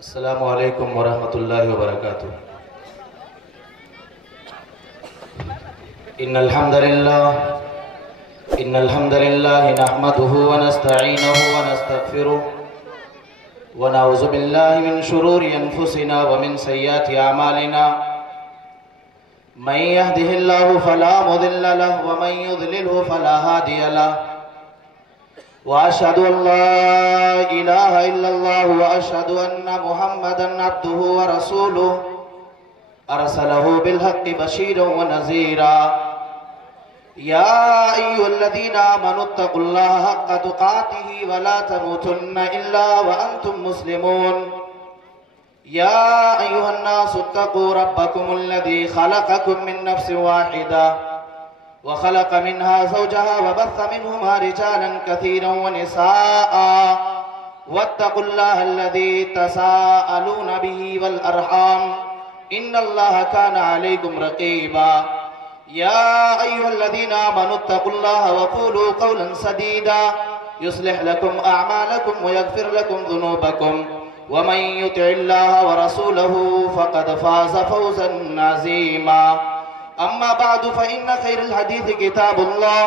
السلام علیکم ورحمۃ اللہ وبرکاتہ۔ ان الحمد للہ نحمده ونستعینه ونستغفره ونعوذ باللہ من شرور انفسنا ومن سیئات اعمالنا من يهده الله فلا مضل له ومن يضلله فلا هادي له وأشهد أن لا إله إلا الله وأشهد أن محمدًا عبده ورسوله أرسله بالحق بشيرا ونذيرا يا أيها الذين آمنوا اتقوا الله حق تقاته ولا تموتن إلا وأنتم مسلمون يا أيها الناس اتقوا ربكم الذي خلقكم من نفس واحدة وخلق منها زوجها وبث منهما رجالا كثيرا ونساء واتقوا الله الذي تساءلون به والأرحام إن الله كان عليكم رقيبا يا أيها الذين آمنوا اتقوا الله وقولوا قولا سديدا يصلح لكم أعمالكم ويغفر لكم ذنوبكم ومن يطع الله ورسوله فقد فاز فوزا عظيما أما بعد فإن خير الحديث كتاب الله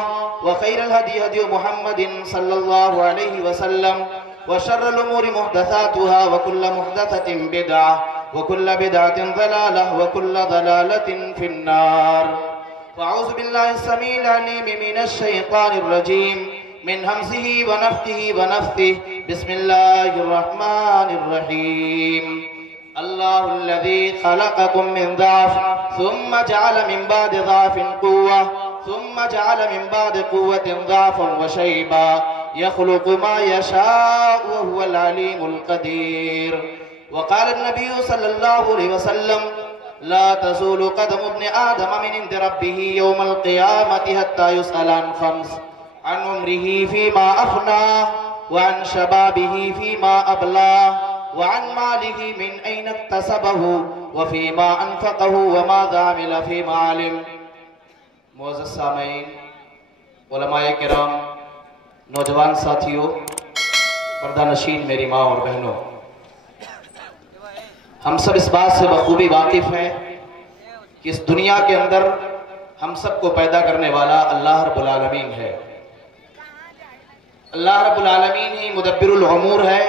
وخير الهدي هدي محمد صلى الله عليه وسلم وشر الأمور محدثاتها وكل محدثة بدعة وكل بدعة ضلالة وكل ضلالة في النار فأعوذ بالله السميع العليم من الشيطان الرجيم من همزه ونفخه ونفثه بسم الله الرحمن الرحيم الله الذي خلقكم من ضعف ثم جعل من بعد ضعف قوة ثم جعل من بعد قوة ضعفا وشيبا يخلق ما يشاء وهو العليم القدير وقال النبي صلى الله عليه وسلم لا تزول قدم ابن آدم من عند ربه يوم القيامة حتى يسأل عن خمس عن عمره فيما أفناه وعن شبابه فيما أبلاه وعن ماله من أين اكتسبه وفيما أنفقه وماذا عمل فيما علم۔ معزز سامعین، علماء کرام، نوجوان ساتھیوں، پردہ نشین میری ماں اور بہنوں، ہم سب اس بات سے بخوبی واقف ہیں کہ اس دنیا کے اندر ہم سب کو پیدا کرنے والا اللہ رب العالمین ہے۔ اللہ رب العالمین ہی مدبر الامور ہے۔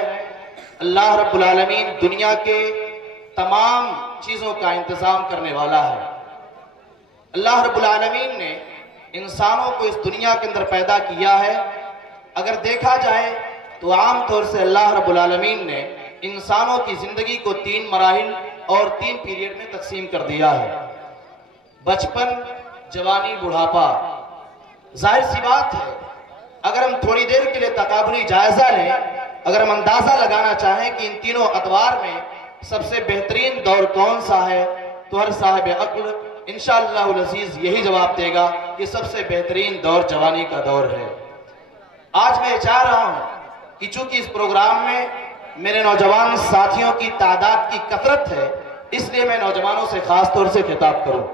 اللہ رب العالمین دنیا کے تمام چیزوں کا انتظام کرنے والا ہے۔ اللہ رب العالمین نے انسانوں کو اس دنیا کے اندر پیدا کیا ہے۔ اگر دیکھا جائے تو عام طور سے اللہ رب العالمین نے انسانوں کی زندگی کو 3 مراحل اور 3 پیریڈ میں تقسیم کر دیا ہے: بچپن، جوانی، بڑھاپا۔ ظاہر سی بات ہے، اگر ہم تھوڑی دیر کے لیے تقابلی جائزہ لیں، اگر ہم اندازہ لگانا چاہیں کہ ان تینوں ادوار میں سب سے بہترین دور کون سا ہے، تو ہر صاحب عقل انشاءاللہ العزیز یہی جواب دے گا کہ سب سے بہترین دور جوانی کا دور ہے۔ آج میں چاہ رہا ہوں کہ چونکہ اس پروگرام میں میرے نوجوان ساتھیوں کی تعداد کی کثرت ہے، اس لیے میں نوجوانوں سے خاص طور سے خطاب کروں۔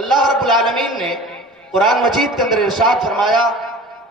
اللہ رب العالمین نے قرآن مجید کے اندر ارشاد فرمایا: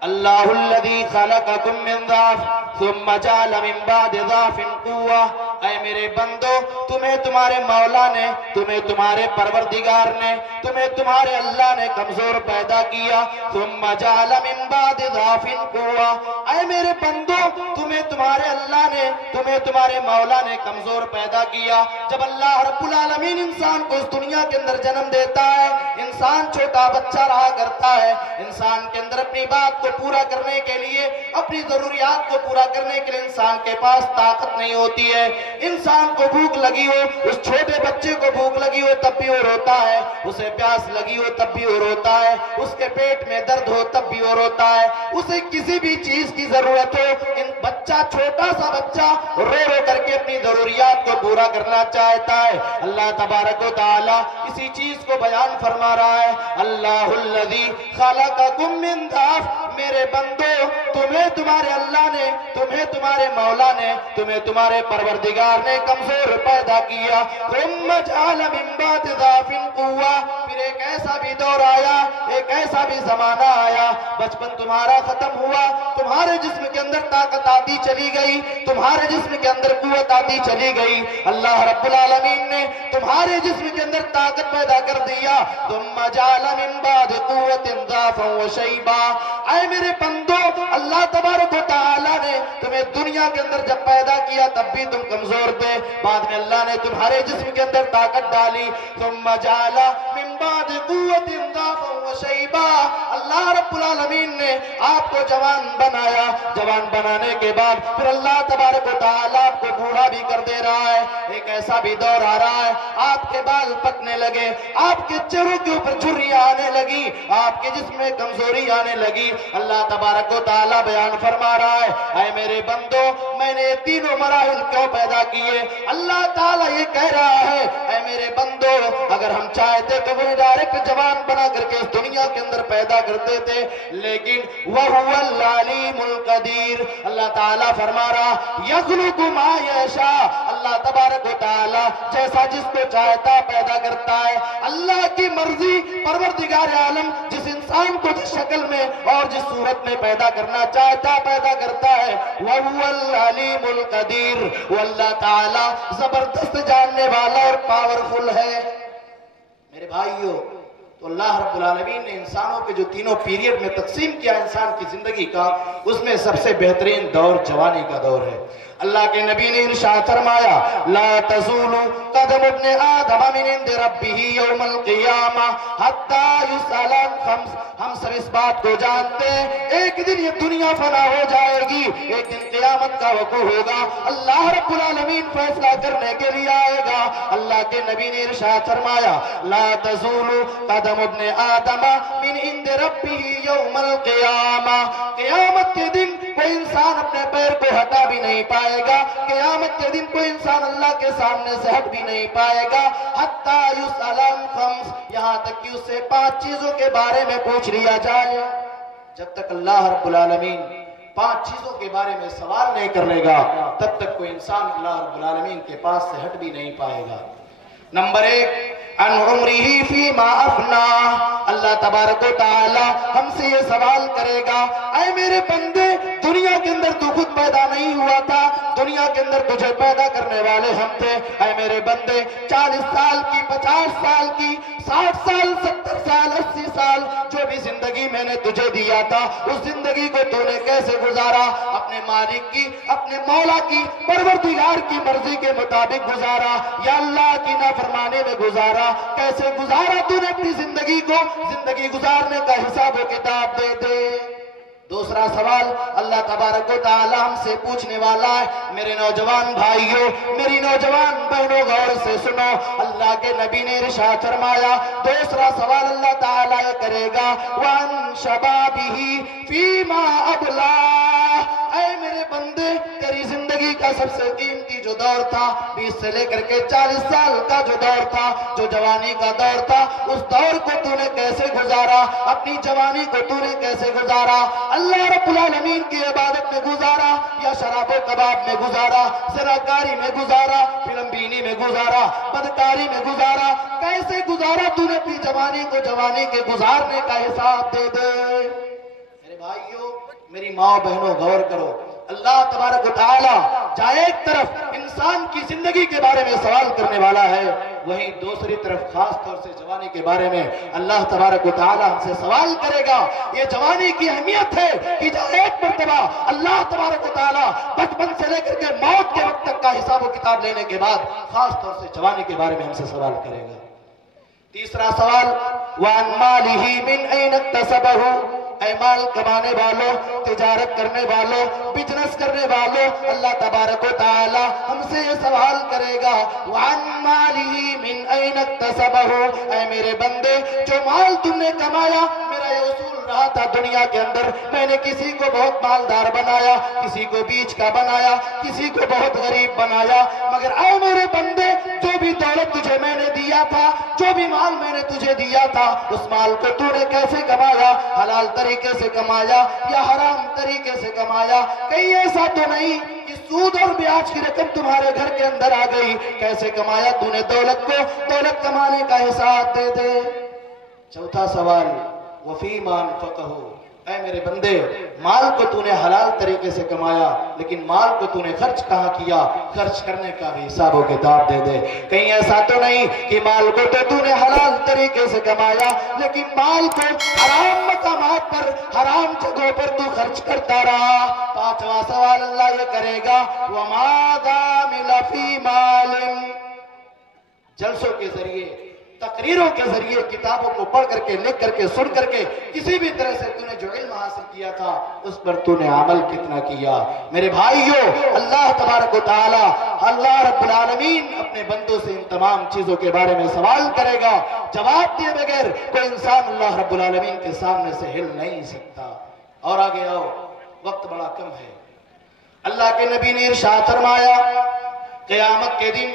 اللہ الذی خلقکم من ضعف ثم جعل من بعد ضعف قوة۔ اے میرے بندو، تمہیں تمہارے مولا نے، تمہیں تمہارے پروردگار نے، تمہیں تمہارے اللہ نے کمزور پیدا کیا۔ ثم جعل من بعد ضعف قوة۔ اے میرے بندو، تمہیں تمہارے اللہ نے، تمہیں تمہارے مولا نے کمزور پیدا کیا۔ جب اللہ رب العالمین انسان کو اس دنیا کے اندر جنم دیتا ہے، انسان چھوٹا بچہ رہا کرتا ہے، انسان کے اندر اپنی بات کو پورا کرنے کے لیے، اپنی ضروریات کو پورا کرنے کے لیے انسان کے پاس طاقت نہیں ہوتی ہے۔ انسان کو بھوک لگی ہو، اس چھوٹے بچے کو بھوک لگی ہو تب بھی وہ روتا ہے، اسے پیاس لگی ہو تب بھی وہ روتا ہے، اس کے پیٹ میں درد ہو تب بھی وہ روتا ہے، اسے کسی بھی چیز کی ضرورت ہو، بچہ، چھوٹا سا بچہ رو رو کر کے اپنی ضروریات کو پورا کرنا چاہتا ہے۔ اللہ تبارک و تعالی اسی چیز کو بیان فرما رہا ہے: اللہ الذی خلقکم من ضعف۔ میرے بندو، تمہیں تمہارے اللہ نے، تمہیں تمہارے مولا نے، تمہیں تمہارے پروردگار نے کمزور پیدا کیا. ثم جعل من بعد ضعف قوة، پھر ایک ایسا بھی دور آیا، ایک ایسا بھی زمانہ آیا، بچپن تمہارا ختم ہوا، تمہارے جسم کے اندر طاقت آتی چلی گئی، تمہارے جسم کے اندر قوت آتی چلی گئی. اللہ رب العالمین نے تمہارے جسم کے اندر طاقت پیدا کر دیا. ثم جعل من بعد قوة ضعفا وشيبا. اے میرے بندو، اللہ تبارک و تعالی نے تمہیں دنیا کے اندر جب پیدا کیا تب بھی تم کمزور تھے، بعد میں اللہ نے تمہارے جسم کے اندر طاقت ڈالی. ثم جعل من بعد قوة ضعفا وشيبا. اللہ رب العالمین نے آپ کو جوان بنایا، جوان بنانے کے بعد پھر اللہ تبارک و تعالی آپ کو بوڑھا بھی کر دے رہا ہے. ایک ایسا بھی دور آ رہا ہے، آپ کے بال پکنے لگے، آپ کے چہروں کے اوپر جھریاں آنے لگی، آپ کے جسم میں کمزوری آنے لگی. اللہ تبارک و تعالی بیان فرما رہا ہے، اے میرے بندو، میں نے یہ تینوں مراحل کیوں پیدا کیے؟ اللہ تعالیٰ یہ کہہ رہا ہے، اے میرے بندو، اگر ہم چاہتے تو وہ ڈائریکٹ جوان بنا کر کے اس دنیا کے اندر پیدا کرتے تھے، لیکن وَهُوَ الْعَلِيمُ الْقَدِيرُ. اللہ تعالیٰ فرما رہا يَخْلُقُ مَا يَشَاءُ. اللہ تبارک و تعالیٰ جیسا جس کو چاہتا پیدا کرتا ہے. اللہ کی مرضی، پروردگار عالم جس انسان کو جس شکل میں اور جس صورت میں پیدا کرنا چاہتا پیدا کرتا ہے. وَهُوَ الْعَلِيمُ الْقَدِيرُ. وہ اللہ تعالیٰ زبردست جاننے والا اور پاورفل ہے. میرے بھائیو، تو اللہ رب العالمین نے انسانوں کے جو تینوں پیریڈ میں تقسیم کیا انسان کی زندگی کا، اس میں سب سے بہترین دور جوانی کا دور ہے. اللہ کے نبی نے ارشاد فرمایا، لا تزول قدم ابن آدم من عند ربه یوم القیامہ حتی یسأل عن خمس. ہم سب اس بات کو جانتے ہیں، ایک دن یہ دنیا فنا ہو جائے گی، ایک دن قیامت کا وقوع ہوگا، اللہ رب العالمین فیصلہ کرنے کے لیے آئے گا. اللہ کے نبی نے ارشاد فرمایا، لا تزول قدم ابن آدم من عند ربه یوم القیامہ. قیامت کے دن کوئی انسان اپنے پیر کو ہٹا بھی نہیں پائے گا، قیامت کے دن کوئی انسان اللہ کے سامنے سے ہٹ بھی نہیں پائے گا. حتی یسأل عن خمس، یہاں تک کہ اس سے 5 چیزوں کے بارے میں پوچھ لیا جائے. جب تک اللہ رب العالمین 5 چیزوں کے بارے میں سوال نہیں کر لے گا، تب تک کوئی انسان اللہ رب العالمین کے پاس سے ہٹ بھی نہیں پائے گا. نمبر 1، عن عمره فیما افنا. اللہ تبارک و تعالی ہم سے یہ سوال کرے گا، اے میرے بندے، دنیا کے اندر تو خود پیدا نہیں ہوا تھا، دنیا کے اندر تجھے پیدا کرنے والے ہم تھے. اے میرے بندے، 40 سال کی، 50 سال کی، 60 سال، 70 سال، 80 سال، جو بھی زندگی میں نے تجھے دیا تھا، اس زندگی کو تو نے کیسے گزارا؟ اپنے مالک کی، اپنے مولا کی، پروردگار کی مرضی کے مطابق گزارا یا اللہ کی نافرمانی میں گزارا؟ کیسے گزارا تو نے اپنی زندگی کو؟ زندگی گزارنے کا حساب و کتاب دے دے. دوسرا سوال اللہ تبارک و تعالی ہم سے پوچھنے والا ہے. میرے نوجوان بھائیوں، میری نوجوان بہنوں، غور سے سنو. اللہ کے نبی نے ارشاد فرمایا، دوسرا سوال اللہ تعالی یہ کرے گا، وَعَنْ شَبَابِهِ فِيمَا أَبْلَاهُ. اے میرے بندے، تیری زندگی کا سب سے قیمتی جو دور تھا، 20 سے لے کر کے 40 سال کا جو دور تھا، جو جوانی کا دور تھا، اس دور کو تو نے کیسے گزارا؟ اپنی جوانی کو تو نے کیسے گزارا؟ اللہ رب العالمین کی عبادت میں گزارا یا شراب و کباب میں گزارا، زناکاری میں گزارا، فلم بینی میں گزارا، بدکاری میں گزارا؟ کیسے گزارا تو نے اپنی جوانی کو؟ جوانی کے گزارنے کا حساب دے دے. میرے بھائیوں، میری ماں بہنوں، غور کرو. اللہ تبارک و تعالی جہاں ایک طرف انسان کی زندگی کے بارے میں سوال کرنے والا ہے، وہیں دوسری طرف خاص طور سے جوانی کے بارے میں اللہ تبارک و تعالی ہم سے سوال کرے گا. یہ جوانی کی اہمیت ہے کہ جہاں ایک مرتبہ اللہ تبارک و تعالی بچپن سے لے کر کے موت کے وقت تک کا حساب و کتاب لینے کے بعد خاص طور سے جوانی کے بارے میں ہم سے سوال کرے گا. تیسرا سوال، وَعَنْ مَالِهِ مِنْ أَيْنَ اكْتَسَبَهُ. اے مال کمانے والوں، تجارت کرنے والوں، بزنس کرنے والوں، اللہ تبارک و تعالی ہم سے یہ سوال کرے گا، وَعَنْ مَالِهِ مِنْ أَيْنَ اكْتَسَبَهُ. اے میرے بندے، جو مال تم نے کمایا، میرا یہ اصول رہا تھا دنیا کے اندر، میں نے کسی کو بہت مالدار بنایا، کسی کو بیچ کا بنایا، کسی کو بہت غریب بنایا، مگر اے میرے بندے، جو بھی دولت تجھے میں نے دیا دیا تھا، جو بھی مال میں نے تجھے دیا تھا اس مال کو تو نے کیسے کمایا؟ حلال طریقے سے کمایا یا حرام طریقے سے کمایا؟ کہیں ایسا تو نہیں کہ سود اور بیاج کی رقم تمہارے گھر کے اندر آ گئی؟ کیسے کمایا تو نے دولت کو؟ دولت کمانے کا حساب دے دے۔ چوتھا سوال، وَفِيمَا أَنفَقَهُ، اے میرے بندے مال کو تو نے حلال طریقے سے کمایا لیکن مال کو تو نے خرچ کہاں کیا؟ خرچ کرنے کا بھی حساب و کتاب دے دے۔ کہیں ایسا تو نہیں کہ مال کو تو نے حلال طریقے سے کمایا لیکن مال کو حرام مقامات پر حرام جگہوں پر تو خرچ کرتا رہا۔ پانچواں سوال اللہ یہ کرے گا، وَمَاذَا عَمِلَ فِي مَالٍ، جلسوں کے ذریعے تقریروں کے ذریعے کتابوں کو پڑھ کر کے لکھ کر کے سن کر کے کسی بھی طرح سے تو نے جو علم حاصل کیا تھا اس پر تو نے عمل کتنا کیا؟ میرے بھائیوں، اللہ تبارک و تعالی اللہ رب العالمین اپنے بندوں سے ان تمام چیزوں کے بارے میں سوال کرے گا۔ جواب دیے بغیر کوئی انسان اللہ رب العالمین کے سامنے سے ہل نہیں سکتا۔ اور آگے آؤ، وقت بڑا کم ہے۔ اللہ کے نبی نے ارشاد فرمایا، قیامت کے دن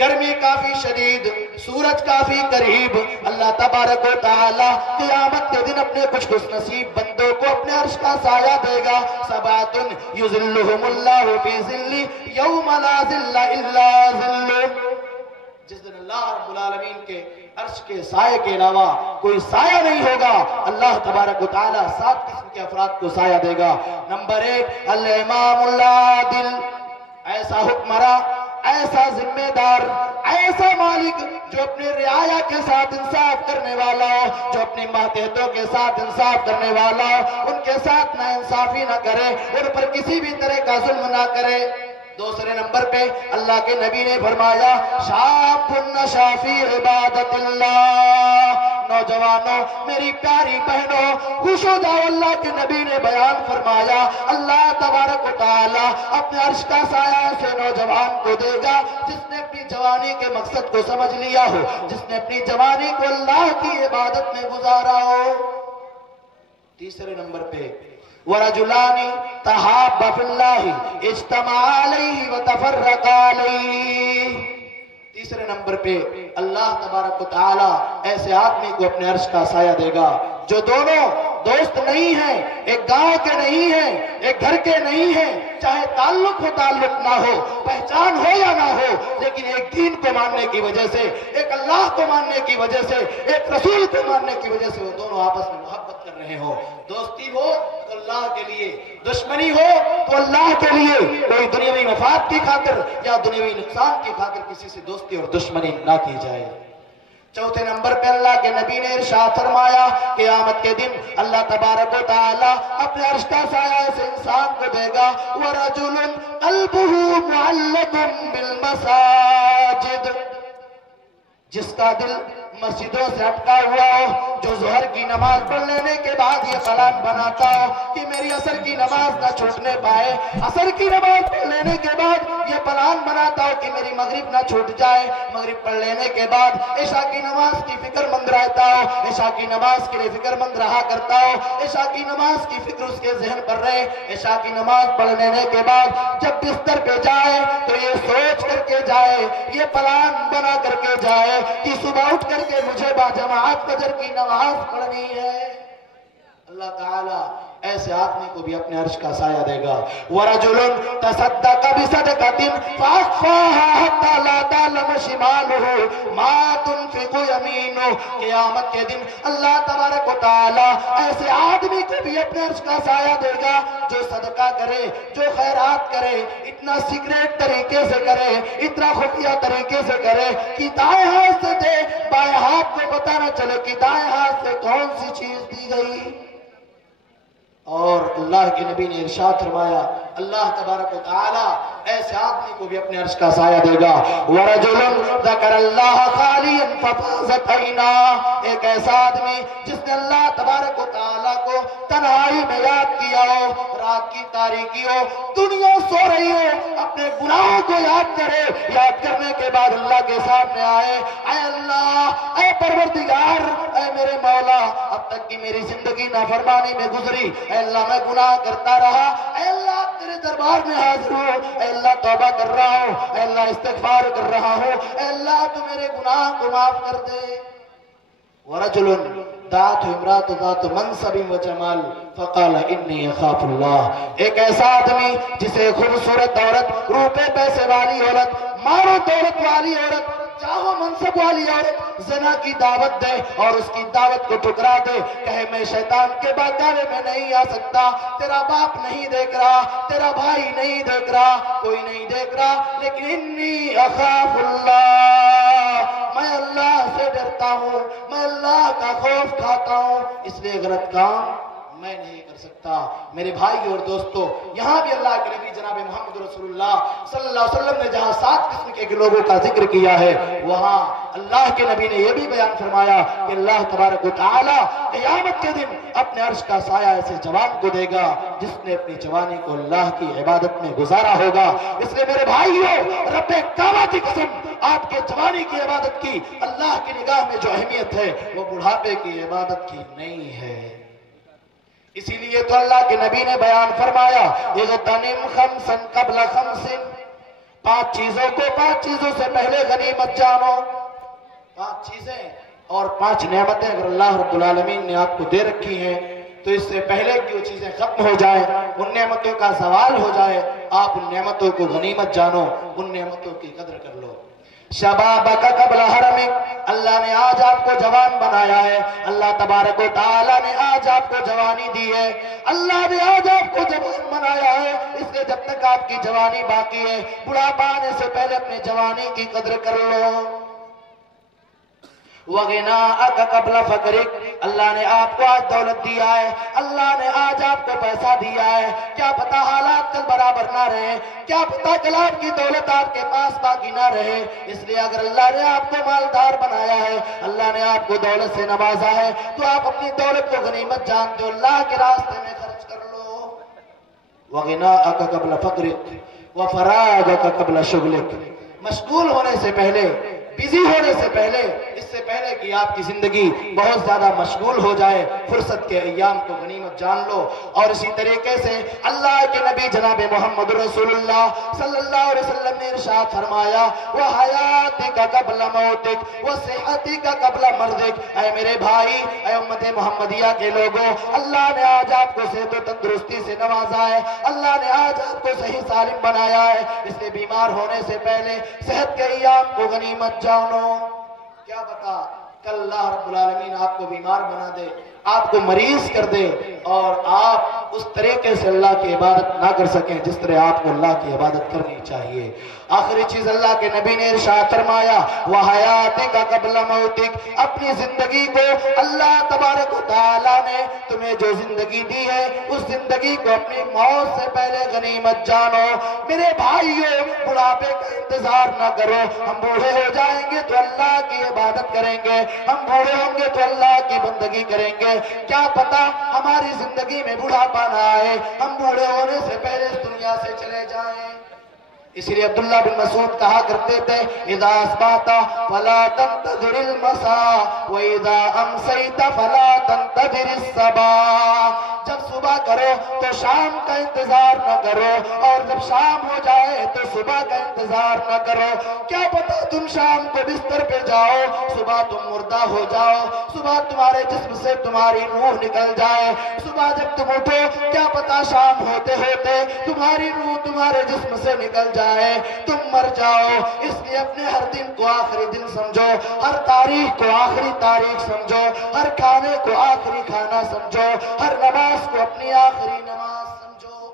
گرمی کافی شدید، سورج کافی قریب، اللہ تبارک و تعالی قیامت کے دن اپنے کچھ خوش نصیب بندوں کو اپنے عرش کا سایہ دے گا۔ سبعۃ یظلھم اللہ فی ظلہ یوم لا ظل الا ظلہ، جس دن اللہ رب العالمین کے عرش کے سائے کے علاوہ کوئی سایہ نہیں ہوگا، اللہ تبارک و تعالی 7 قسم کے افراد کو سایہ دے گا۔ نمبر 1، الامام العادل، ایسا حکمراں، ایسا ذمہ دار، ایسا مالک جو اپنے رعایا کے ساتھ انصاف کرنے والا ہو، جو اپنی ماتحتوں کے ساتھ انصاف کرنے والا ہو، ان کے ساتھ نہ انصافی نہ کرے، ان پر کسی بھی طرح کا ظلم نہ کرے۔ دوسرے نمبر پہ اللہ کے نبی نے فرمایا، شاب نشا فی عبادت اللہ، نوجوانوں میری پیاری بہنوں خوش ہو جاؤ، اللہ کے نبی نے بیان فرمایا اللہ تبارک و تعالی اپنے عرش کا سایہ ایسے نوجوان کو دے گا جس نے اپنی جوانی کے مقصد کو سمجھ لیا ہو، جس نے اپنی جوانی کو اللہ کی عبادت میں گزارا ہو۔ تیسرے نمبر پہ وَرَجُلَانِ تَحَابَّ فِي اللَّهِ اجْتَمَعَ عَلَيْهِ وَتَفَرَّقَ عَلَيْهِ۔ تیسرے نمبر پہ اللہ تبارک و تعالی ایسے آدمی کو اپنے عرش کا سایہ دے گا جو دونوں دوست نہیں ہیں، ایک گاؤں کے نہیں ہیں، ایک گھر کے نہیں ہیں، چاہے تعلق ہو تعلق نہ ہو، پہچان ہو یا نہ ہو، لیکن ایک دین کو ماننے کی وجہ سے، ایک اللہ کو ماننے کی وجہ سے، ایک رسول کو ماننے کی وجہ سے وہ دونوں آپس میں محبت کر رہے ہو۔ دوستی ہو تو اللہ کے لیے، دشمنی ہو تو اللہ کے لیے، کوئی دنیاوی مفاد کی خاطر یا دنیاوی نقصان کی خاطر کسی سے دوستی اور دشمنی نہ کی جائے۔ چوتھے نمبر پہ اللہ کے نبی نے ارشاد فرمایا، قیامت کے دن اللہ تبارک و تعالی اپنے عرش کا سایہ ایسے انسان کو دے گا، وَرَجُلٌ قَلْبُهُ مُعَلَّقٌ بِالْمَسَاجِدِ، جس کا دل مسجدوں سے اٹکا ہوا ہو، جو ظہر کی نماز پڑھ لینے کے بعد یہ پلان بناتا ہو کہ میری عصر کی نماز نہ چھوٹنے پائے، عصر کی نماز پڑھ لینے کے بعد یہ پلان بناتا ہو کہ میری مغرب نہ چھوٹ جائے، مغرب پڑھ لینے کے بعد عشاء کی نماز کی فکر مند رہتا ہو، عشاء کی نماز کے لیے فکر مند رہا کرتا ہو، عشاء کی نماز کی فکر اس کے ذہن پر رہے، عشاء کی نماز پڑھ لینے کے بعد جب بستر پہ جائے تو یہ سوچ کر کے جائے، یہ پلان بنا کر کے جائے کہ صبح اٹھ کر کے مجھے با جماعت فجر کی نماز پڑھنی ہے۔ اللہ تعالیٰ ایسے آدمی کو بھی اپنے عرش کا سایہ دے گا۔ وَرَجُلٌ تَصَدَّقَ بِصَدَقَةٍ فَأَخْفَاهَا حَتَّى لَا تَعْلَمَ شِمَالُهُ مَا تُنْفِقُ يَمِينُهُ، قیامت کے دن اللہ تبارک و تعالی ایسے آدمی کو بھی اپنے عرش کا سایہ دے گا جو صدقہ کرے، جو خیرات کرے، اتنا سیکریٹ طریقے سے کرے، اتنا خفیہ طریقے سے کرے کہ دائیں ہاتھ سے دے، بائیں ہاتھ کو پتہ نہ چلے کہ دائیں ہاتھ سے کون سی چیز دی گئی۔ اور اللہ کے نبی نے ارشاد فرمایا اللہ تبارک و تعالی ایسے آدمی کو بھی اپنے عرش کا سایہ دے گا۔ وَرَجُلٌ ذَكَرَ اللَّهَ خَالِيًا فَفَازَتْ عَيْنَاهُ، ایک ایسا آدمی جس نے اللہ تبارک و تعالی کو تنہائی میں یاد کیا ہو، رات کی تاریکی ہو، دنیا سو رہی ہو، اپنے گناہوں کو یاد کرے، یاد کرنے کے بعد اللہ کے سامنے آئے، اے اللہ، اے پروردگار، اے میرے مولا، اب تک کی میری زندگی نافرمانی میں گزری، اے اللہ میں گناہ کرتا رہا، اے اللہ تیرے دربار میں حاضر ہوں، اے اللہ توبہ کر رہا ہوں، اے اللہ استغفار کر رہا ہوں، اے اللہ تو میرے گناہ کو معاف کر دے۔ وَرَجُلٌ دَعَتْهُ امْرَأَةٌ ذَاتُ مَنْصَبٍ وَجَمَالٍ فَقَالَ إِنِّي أَخَافُ اللَّهَ، ایک ایسا آدمی جسے خوبصورت عورت، روپے پیسے والی عورت، مال و دولت والی عورت، چاہو منصب والی عورت زنا کی دعوت دے اور اس کی دعوت کو ٹھکرا دے، کہے میں شیطان کے بہکاوے میں نہیں آ سکتا، تیرا باپ نہیں دیکھ رہا، تیرا بھائی نہیں دیکھ رہا، کوئی نہیں دیکھ رہا، لیکن انی اخاف اللہ، میں اللہ سے ڈرتا ہوں، میں اللہ کا خوف کھاتا ہوں، اس لیے غلط کام میں نہیں کر سکتا۔ میرے بھائی اور دوستو، یہاں بھی اللہ کے نبی جناب محمد رسول اللہ صلی اللہ علیہ وسلم نے جہاں 7 قسم کے لوگوں کا ذکر کیا ہے، وہاں اللہ کے نبی نے یہ بھی بیان فرمایا کہ اللہ تبارک و تعالی قیامت کے دن اپنے عرش کا سایہ ایسے جوان کو دے گا جس نے اپنی جوانی کو اللہ کی عبادت میں گزارا ہوگا۔ اس لیے میرے بھائیو، رب کعبہ کی قسم، آپ کے جوانی کی عبادت کی اللہ کی نگاہ میں جو اہمیت ہے وہ بڑھاپے کی عبادت کی نہیں ہے۔ اسی لیے تو اللہ کے نبی نے بیان فرمایا اغتنم خمسا قبل خمس، 5 چیزوں کو 5 چیزوں سے پہلے غنیمت جانو۔ 5 چیزیں اور 5 نعمتیں اگر اللہ رب العالمین نے آپ کو دے رکھی ہیں تو اس سے پہلے کہ وہ چیزیں ختم ہو جائیں، ان نعمتوں کا زوال ہو جائے، آپ ان نعمتوں کو غنیمت جانو، ان نعمتوں کی قدر کر لو۔ شبابک قبل حرمک، اللہ نے آج آپ کو جوان بنایا ہے، اللہ تبارک و تعالی نے آج آپ کو جوانی دی ہے، اللہ نے آج آپ کو جوان بنایا ہے، اس لیے جب تک آپ کی جوانی باقی ہے، بڑھاپا آنے سے پہلے اپنی جوانی کی قدر کر لو۔ وَغِنَاءَكَ قَبْلَ فَقْرِكَ، اللہ نے آپ کو آج دولت دیا ہے، اللہ نے آج آپ کو پیسہ دیا ہے، کیا پتا حالات کل برابر نہ رہے، کیا پتا کل آپ کی دولت آپ کے پاس باقی نہ رہے، اس لیے اگر اللہ نے آپ کو مالدار بنایا ہے، اللہ نے آپ کو دولت سے نوازا ہے، تو آپ اپنی دولت کو غنیمت جانتے ہو، اللہ کے راستے میں خرچ کر لو۔ وَغِنَاءَكَ قَبْلَ فَقْرِكَ وَفَرَاغَكَ قَبْلَ شُغْلِكَ، مشغول ہونے سے پہلے، بزی ہونے سے پہلے، اس سے پہلے کہ آپ کی زندگی بہت زیادہ مشغول ہو جائے، فرصت کے ایام کو غنیمت جان لو۔ اور اسی طریقے سے اللہ کے نبی جناب محمد رسول اللہ صلی اللہ علیہ وسلم نے ارشاد فرمایا وَحَيَاتِكَ قَبْلَ مَوْتِكَ وَصِحَّتِكَ قَبْلَ مَرْضِكَ، اے میرے بھائی، اے امت محمدیہ کے لوگوں، اللہ نے آج آپ کو صحت و تندرستی سے نوازا ہے، اللہ نے آج آپ کو صحیح سالم بنایا ہے، اس لیے بیمار ہونے سے پہلے صحت کے ایام کو غنیمت جانو۔ کیا پتا کل اللہ رب العالمین آپ کو بیمار بنا دے، آپ کو مریض کر دے اور آپ اس طریقے سے اللہ کی عبادت نہ کر سکیں جس طرح آپ کو اللہ کی عبادت کرنی چاہیے۔ آخری چیز اللہ کے نبی نے ارشاد فرمایا وَحَيَاتِكَ قَبْلَ مَوْتِكَ، اپنی زندگی کو اللہ تبارک و تعالی نے تمہیں جو زندگی دی ہے اس زندگی کو اپنی موت سے پہلے غنیمت جانو۔ میرے بھائیو، بڑھاپے کا انتظار نہ کرو، ہم بوڑھے ہو جائیں گے تو اللہ کی عبادت کریں گے، ہم بوڑھے ہوں گے تو اللہ کی بندگی کریں گے، کیا پتا ہماری زندگی میں بڑھاپا نہ آئے، ہم بوڑھے ہونے سے پہلے اس دنیا سے چلے جائیں۔ اسی لیے عبداللہ بن مسعود کہا کرتے تھے اذا اصبحت فلا تنتظر المساء واذا امسیت فلا تنتظر الصباح، جب صبح کرو تو شام کا انتظار نہ کرو، اور جب شام ہو جائے تو صبح کا انتظار نہ کرو، کیا پتا تم شام کو بستر پہ جاؤ، صبح تم مردہ ہو جاؤ، صبح تمہارے جسم سے تمہاری روح نکل جائے، صبح جب تم اٹھو کیا پتا شام ہوتے ہوتے تمہاری روح تمہارے جسم سے نکل جائے، تم مر جاؤ۔ اس لیے اپنے ہر دن کو آخری دن سمجھو، ہر تاریخ کو آخری تاریخ سمجھو، ہر کھانے کو آخری کھانا سمجھو، ہر نماز کو اپنی آخری نماز سمجھو۔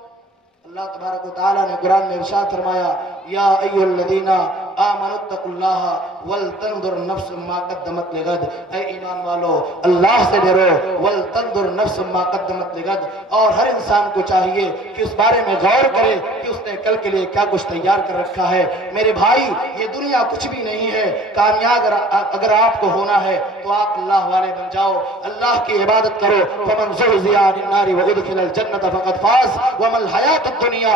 اللہ تبارک و تعالیٰ نے قرآن میں ارشاد فرمایا یا ایھا الذین آمنوا اتقوا اللہ ولتنظر نفس ما قدمت لغد، اے ایمان والو اللہ سے ڈرو، ولتنظر نفس ما قدمت لغد، اور ہر انسان کو چاہیے کہ اس بارے میں غور کرے کہ اس نے کل کے لیے کیا کچھ تیار کر رکھا ہے۔ میرے بھائی، یہ دنیا کچھ بھی نہیں ہے، کامیاب اگر آپ کو ہونا ہے تو آپ اللہ والے بن جاؤ، اللہ کی عبادت کرو۔ فمن زحزح عن النار وادخل الجنة فقد فاز وما الحیاة الدنیا